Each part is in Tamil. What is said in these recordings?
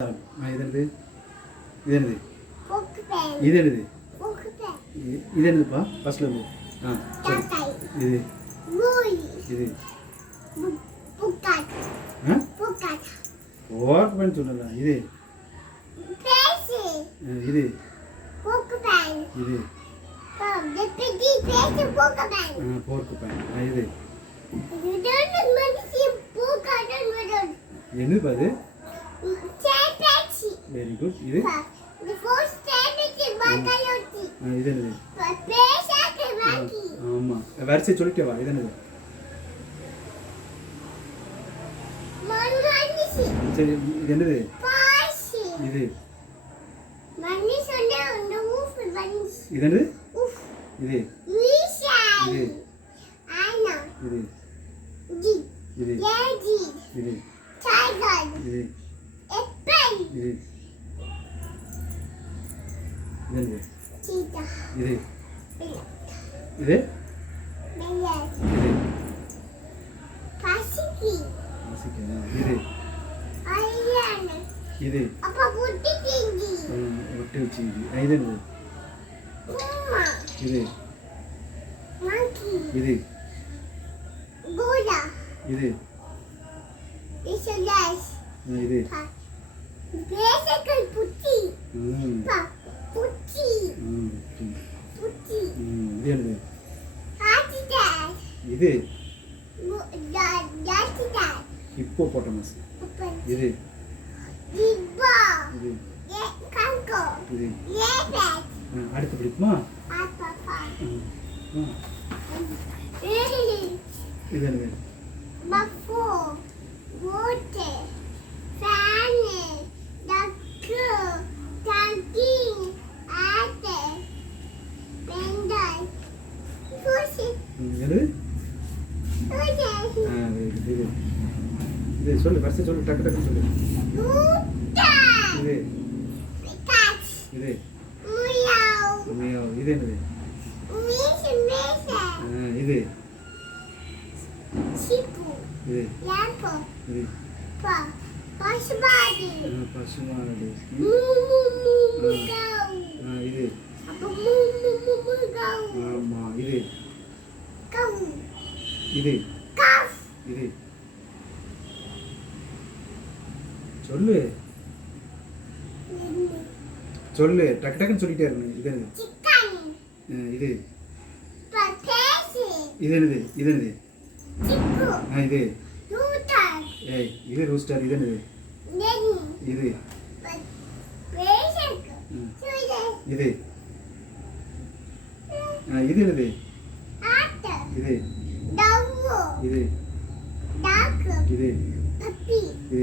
இது என்னது? இது என்னது? இது என்னது? இது என்னதுப்பா? ஃபர்ஸ்ட்ல இருந்து. சரி. இது இது ஒர்க் பண்ணி சொன்னல. இது இது இது போர்க்கு பேன். இது என்னதுப்பா இது? Very good. இது இது என்னது? ஆமாம், வரிசை சொல்லிட்டே வா. இது என்னது? சரி, இது என்னது? இது இது என்னது? இது இது இது இது இது இது இது என்னது? இது இது இது இது ஒட்டி வச்சு இது என்னது? இது இது இது இது இது ஹிப்போபோட்டமஸ். இது இது அடுத்து பிடிக்குமா? இது என்னது? இது சொல்லு, ஃபர்ஸ்ட் சொல்லு, டக்கு டக்கு சொல்லு. இது இது இது என்னது? இது இது இது பசுமாடு. இது ஆமா. இது இது இது சொல்லு சொல்லு, டக்கு டக்குன்னு சொல்லிட்டே இருக்கணும். இது என்னது? இது இது என்னது? இது என்னது? இது இது ரூஸ்டர். இது என்னது? இது இது இது என்னது? இது இது இது இது இது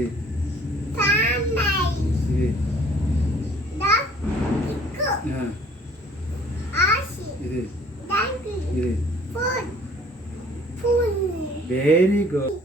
இது வெரி குட்.